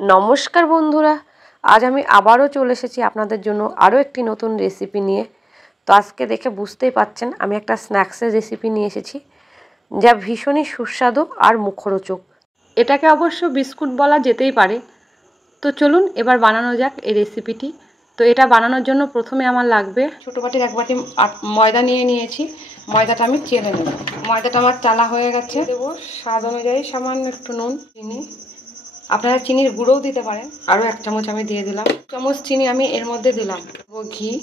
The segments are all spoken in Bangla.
নমস্কার বন্ধুরা, আজ আমি আবারও চলে এসেছি আপনাদের জন্য আরও একটি নতুন রেসিপি নিয়ে। তো আজকে দেখে বুঝতেই পাচ্ছেন আমি একটা স্ন্যাক্সের রেসিপি নিয়ে এসেছি, যা ভীষণই সুস্বাদু আর মুখরোচক। এটাকে অবশ্য বিস্কুট বলা যেতেই পারে। তো চলুন এবার বানানো যাক এই রেসিপিটি। তো এটা বানানোর জন্য প্রথমে আমার লাগবে ছোটো বাটির এক বাটি ময়দা নিয়ে নিয়েছি। ময়দাটা আমি চেলে নেব। ময়দাটা আমার চালা হয়ে গেছে। দেবো স্বাদ অনুযায়ী সামান্য একটু নুন, চিনি, আপনারা চিনির গুঁড়োও দিতে পারেন। আরও 1 চামচ আমি দিয়ে দিলাম। চামচ চিনি আমি এর মধ্যে দিলাম। ঘি 1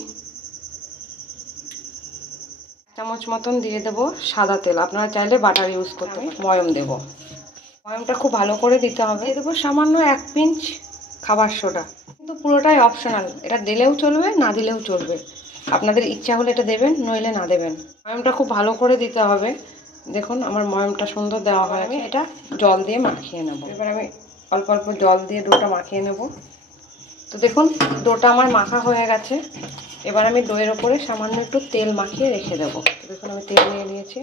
চামচ মতন দিয়ে দেবো। সাদা তেল, আপনারা চাইলে বাটার ইউজ করতে। ময়ম দেব। ময়মটা খুব ভালো করে দিতে হবে। দিয়ে দেবো সামান্য 1 পিঞ্চ খাবার সোডা, কিন্তু পুরোটাই অপশনাল। এটা দিলেও চলবে, না দিলেও চলবে। আপনাদের ইচ্ছা হলে এটা দেবেন, নইলে না দেবেন। ময়মটা খুব ভালো করে দিতে হবে। দেখুন আমার ময়মটা সুন্দর দেওয়া হয়। আমি এটা জল দিয়ে মাখিয়ে নেব। এবার আমি অল্প অল্প জল দিয়ে ডোটা মাখিয়ে নেব। তো দেখুন ডোটা আমার মাখা হয়ে গেছে। এবার আমি দইয়ের ওপরে সামান্য একটু তেল মাখিয়ে রেখে দেবো। দেখুন আমি তেল নিয়ে নিয়েছি,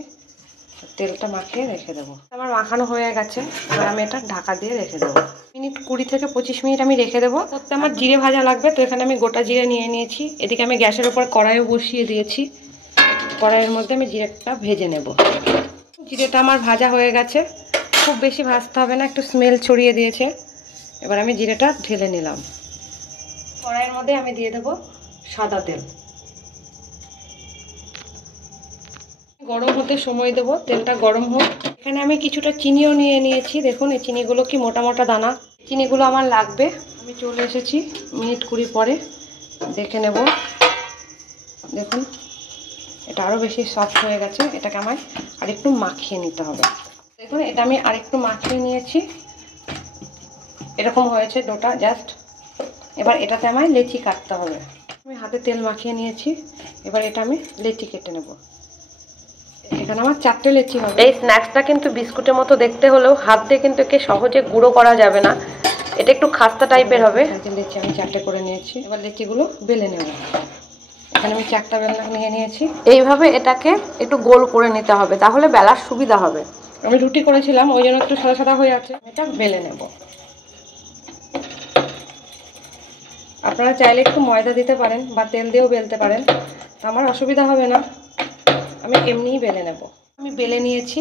তেলটা মাখিয়ে রেখে দেবো। আমার মাখানো হয়ে গেছে। এবার আমি এটা ঢাকা দিয়ে রেখে দেবো। 20 থেকে 25 মিনিট আমি রেখে দেবো। করতে আমার জিরে ভাজা লাগবে, তো এখানে আমি গোটা জিরে নিয়ে নিয়েছি। এদিকে আমি গ্যাসের ওপর কড়াইও বসিয়ে দিয়েছি। কড়াইয়ের মধ্যে আমি জিরেটা ভেজে নেব। জিরেটা আমার ভাজা হয়ে গেছে। খুব বেশি ভাজতে হবে না, একটু স্মেল ছড়িয়ে দিয়েছে। এবার আমি জিরেটা ঢেলে নিলাম। কড়াইয়ের মধ্যে আমি দিয়ে দেবো সাদা তেল। গরম হতে সময় দেবো। তেলটা গরম হোক। এখানে আমি কিছুটা চিনিও নিয়ে নিয়েছি। দেখুন এই চিনিগুলো কি মোটা মোটা দানা। চিনিগুলো আমার লাগবে। আমি চলে এসেছি 20 মিনিট পরে। দেখে নেব। দেখুন এটা আরও বেশি সফট হয়ে গেছে। এটাকে আমার আরেকটু মাখিয়ে নিতে হবে। দেখুন এটা আমি আরেকটু মাখিয়ে নিয়েছি। এরকম হয়েছে ডোটা জাস্ট। এবার এটাতে আমায় লেচি কাটতে হবে। আমি হাতে তেল মাখিয়ে নিয়েছি। এবার এটা আমি লেচি কেটে নেব। এখানে আমার 4টে লেচি হবে। এই স্ন্যাক্সটা কিন্তু বিস্কুটের মতো দেখতে হলেও হাত দিয়ে কিন্তু একে সহজে গুঁড়ো করা যাবে না। এটা একটু খাস্তা টাইপের হবে। লেচি আমি 4টে করে নিয়েছি। এবার লেচিগুলো বেলে নেব। এখানে আমি 4টা বেলনা নিয়ে নিয়েছি। এইভাবে এটাকে একটু গোল করে নিতে হবে, তাহলে বেলার সুবিধা হবে। আমি রুটি করেছিলাম, ওই জন্য একটু সাদা সাদা হয়ে আছে। এটা বেলে নেব। আপনারা চাইলে একটু ময়দা দিতে পারেন বা তেল দিয়েও বেলতে পারেন, আমার অসুবিধা হবে না। আমি এমনিই বেলে নেব। আমি বেলে নিয়েছি।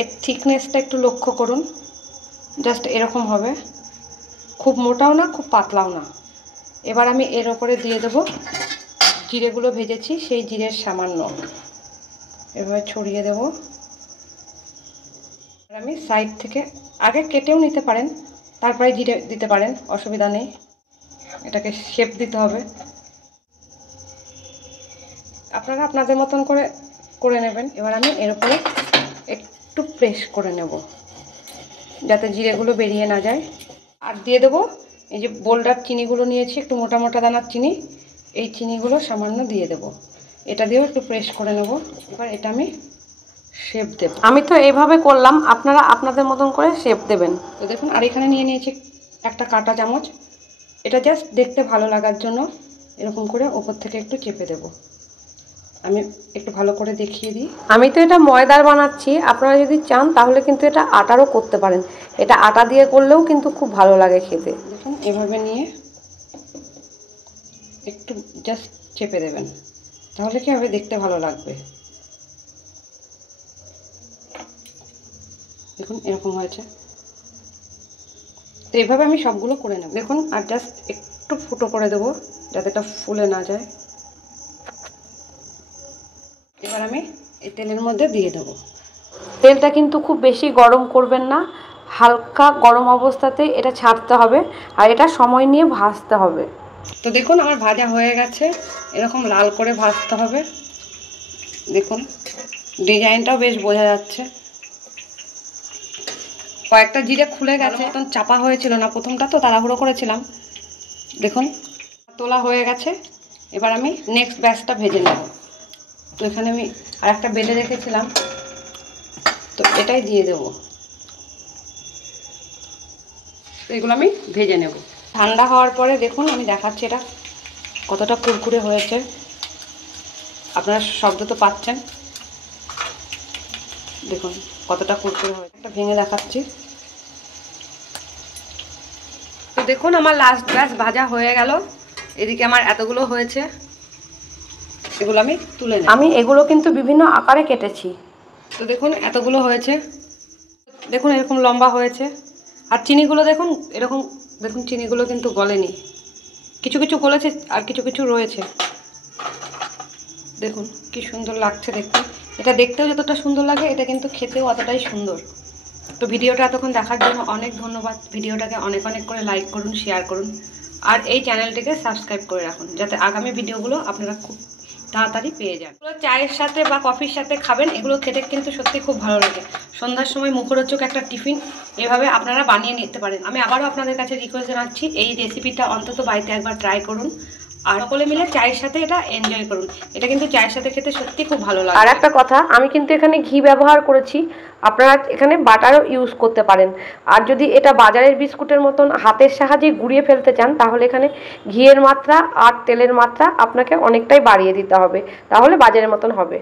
এর থিকনেসটা একটু লক্ষ্য করুন। জাস্ট এরকম হবে, খুব মোটাও না খুব পাতলাও না। এবার আমি এর ওপরে দিয়ে দেবো জিরেগুলো ভেজেছি, সেই জিরের সামান্য এভাবে ছড়িয়ে দেব। আর আমি সাইড থেকে আগে কেটেও নিতে পারেন, তারপরে জিরে দিতে পারেন, অসুবিধা নেই। এটাকে শেপ দিতে হবে। আপনারা আপনাদের মতন করে নেবেন। এবার আমি এর উপরে একটু প্রেস করে নেব, যাতে জিরেগুলো বেরিয়ে না যায়। আর দিয়ে দেবো এই যে বোল্ডার চিনিগুলো নিয়েছি, একটু মোটা মোটা দানার চিনি। এই চিনিগুলো সামান্য দিয়ে দেব। এটা দিয়েও একটু প্রেস করে নেব। এবার এটা আমি শেপ দেব। আমি তো এইভাবে করলাম, আপনারা আপনাদের মতন করে শেপ দেবেন। তো দেখুন আর এখানে নিয়ে নিয়েছি একটা কাঁটা চামচ। এটা জাস্ট দেখতে ভালো লাগার জন্য এরকম করে ওপর থেকে একটু চেপে দেব। আমি একটু ভালো করে দেখিয়ে দিই। আমি তো এটা ময়দার বানাচ্ছি, আপনারা যদি চান তাহলে কিন্তু এটা আটারও করতে পারেন। এটা আটা দিয়ে করলেও কিন্তু খুব ভালো লাগে খেতে। দেখুন এভাবে নিয়ে একটু জাস্ট চেপে দেবেন, তাহলে কি হবে, দেখতে ভালো লাগবে। দেখুন এরকম হয়েছে। তো এইভাবে আমি সবগুলো করে নেব। দেখুন আর জাস্ট একটু ফুটো করে দেবো, যাতে এটা ফুলে না যায়। এবার আমি এই তেলের মধ্যে দিয়ে দেবো। তেলটা কিন্তু খুব বেশি গরম করবেন না, হালকা গরম অবস্থাতেই এটা ছাড়তে হবে। আর এটা সময় নিয়ে ভাজতে হবে। তো দেখুন আমার ভাজা হয়ে গেছে। এরকম লাল করে ভাজতে হবে। দেখুন ডিজাইনটাও বেশ বোঝা যাচ্ছে। কয়েকটা জিরে খুলে গেছে, তখন চাপা হয়েছিল না, প্রথমটা তো তাড়াহুড়ো করেছিলাম। দেখুন তোলা হয়ে গেছে। এবার আমি নেক্সট ব্যাচটা ভেজে নেব। তো এখানে আমি আর একটা বেলে রেখেছিলাম, তো এটাই দিয়ে দেব। তো এগুলো আমি ভেজে নেব। ঠান্ডা হওয়ার পরে দেখুন আমি দেখাচ্ছি এটা কতটা কুরকুরে হয়েছে। আপনারা শব্দ তো পাচ্ছেন। দেখুন কতটা কুরকুরে হয়েছে। একটা ভেঙে দেখাচ্ছি। দেখুন আমার লাস্ট ব্যাচ ভাজা হয়ে গেল। এদিকে আমার এতগুলো হয়েছে, এগুলো আমি তুলে নেব। আমি এগুলো কিন্তু বিভিন্ন আকারে কেটেছি। তো দেখুন এতগুলো হয়েছে, দেখুন এরকম লম্বা হয়েছে। আর চিনিগুলো দেখুন এরকম, দেখুন চিনিগুলো কিন্তু গলেনি, কিছু কিছু গলেছে আর কিছু কিছু রয়েছে। দেখুন কি সুন্দর লাগছে দেখতে। এটা দেখতেও যতটা সুন্দর লাগে, এটা কিন্তু খেতেও অতটাই সুন্দর। তো ভিডিওটা এতক্ষণ দেখার জন্য অনেক ধন্যবাদ। ভিডিওটাকে অনেক অনেক করে লাইক করুন, শেয়ার করুন, আর এই চ্যানেলটিকে সাবস্ক্রাইব করে রাখুন, যাতে আগামী ভিডিওগুলো আপনারা খুব তাড়াতাড়ি পেয়ে যান। এগুলো চায়ের সাথে বা কফির সাথে খাবেন, এগুলো খেতে কিন্তু সত্যি খুব ভালো লাগে। সন্ধ্যার সময় মুখরোচক একটা টিফিন এভাবে আপনারা বানিয়ে নিতে পারেন। আমি আবারও আপনাদের কাছে রিকোয়েস্ট জানাচ্ছি, এই রেসিপিটা অন্তত বাড়িতে একবার ট্রাই করুন, আর সকলে মিলে চায়ের সাথে এটা এনজয় করুন। এটা কিন্তু চায়ের সাথে খেতে সত্যি খুব ভালো লাগে। আর একটা কথা, আমি কিন্তু এখানে ঘি ব্যবহার করেছি, আপনারা এখানে বাটারও ইউজ করতে পারেন। আর যদি এটা বাজারের বিস্কুটের মতন হাতের সাহায্যে গুঁড়িয়ে ফেলতে চান, তাহলে এখানে ঘিয়ের মাত্রা আর তেলের মাত্রা আপনাকে অনেকটাই বাড়িয়ে দিতে হবে, তাহলে বাজারের মতন হবে।